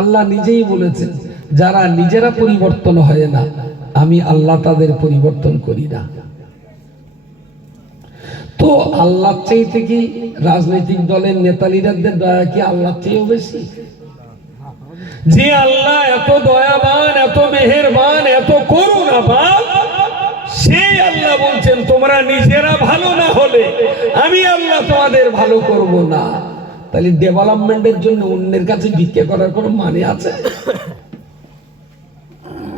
আল্লাহ নিজেই বলেছেন, যারা নিজেরা পরিবর্তন হয় না, আমি আল্লাহ তাদের পরিবর্তন করি না। তো আল্লাহ চাইতে কি রাজনৈতিক দলের নেতা লিডারদের দয়া কি আল্লাহ চেয়েও বেশি? যে আল্লাহ এত দয়াবান, এত মেহেরবান, এত করুণাবান, সেই আল্লাহ বলছেন তোমরা নিজেরা ভালো না হলে আমি আল্লাহ তোমাদের ভালো করব না। তাহলে ডেভেলপমেন্টের জন্য অন্যের কাছে ভিক্ষা করার কোনো মানে আছে?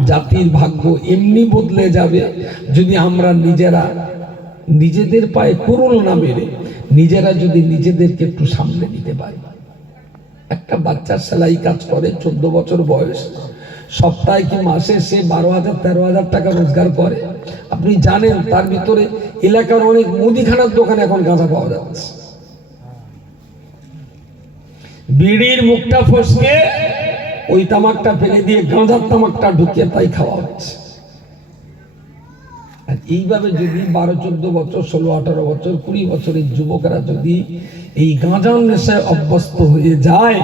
জাতির ভাগ্য এমনি বদলে যাবে যদি আমরা নিজেরা নিজেদের পায়ে কুড়ুল না মেরে নিজেরা যদি নিজেদেরকে একটু সামলে নিতে পারি। একটা বাচ্চা সেলাই কাজ করে, 14 বছর বয়স, সপ্তাহে কি মাসে সে 12,000 13,000 টাকা রোজগার করে। আপনি জানেন তার ভিতরে এলাকার অনেক মুদিখানার দোকানে এখন গাঁজা পাওয়া যাচ্ছে। বিড়ির মুখটা ফসকে ওই তামাকটা ফেলে দিয়ে গাঁজার তামাকটা ঢুকিয়ে তাই খাওয়া হচ্ছে। আর এইভাবে যদি 12, 14 বছর, 16, 18 বছর, 20 বছরের যুবকরা যদি এই গাঁজার নেশায় অভ্যস্ত হয়ে যায়,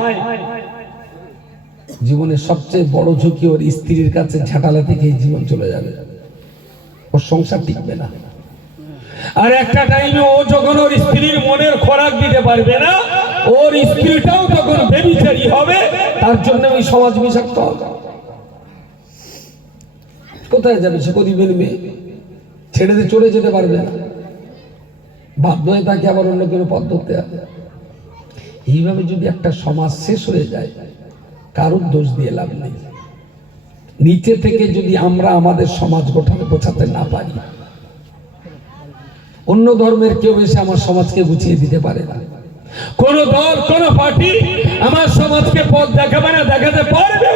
জীবনের সবচেয়ে বড় ঝুঁকি ওর স্ত্রীর কাছে ঝাঁটালা থেকে জীবন চলে যাবে, ওর সংসার টিকবে না। আর একটা টাইমে ও যখন ওর স্ত্রীর মনের খোরাক দিতে পারবে না, ওর স্ত্রীটাও তখন বেবিচারী হবে, তার জন্য ওই সমাজ বিষাক্ত হবে। কোথায় যাবে সে? গরিবের মেয়ে ছেড়ে দিয়ে চলে যেতে পারবে না, বাধ্য হয়ে তাকে আবার অন্য কোনো পথ ধরতে হবে। এইভাবে যদি একটা সমাজ শেষ হয়ে যায়, কারোর দোষ দিয়ে লাভ নেই। নিচে থেকে যদি আমরা আমাদের সমাজ গঠনে পৌঁছাতে না পারি, অন্য ধর্মের কেউ এসে আমার সমাজকে গুছিয়ে দিতে পারে না। কোন দল, কোন পার্টি আমার সমাজকে পথ দেখাবে না, দেখাতে পারবে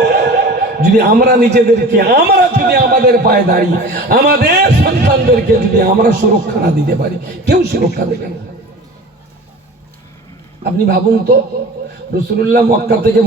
যদি আমরা নিজেদেরকে, আমরা যদি আমাদের পায়ে দাঁড়িয়ে আমাদের সন্তানদেরকে যদি আমরা সুরক্ষা না দিতে পারি, কেউ সুরক্ষা দেবে না। আপনি ভাবুন তো, রাসূলুল্লাহ মক্কা থেকে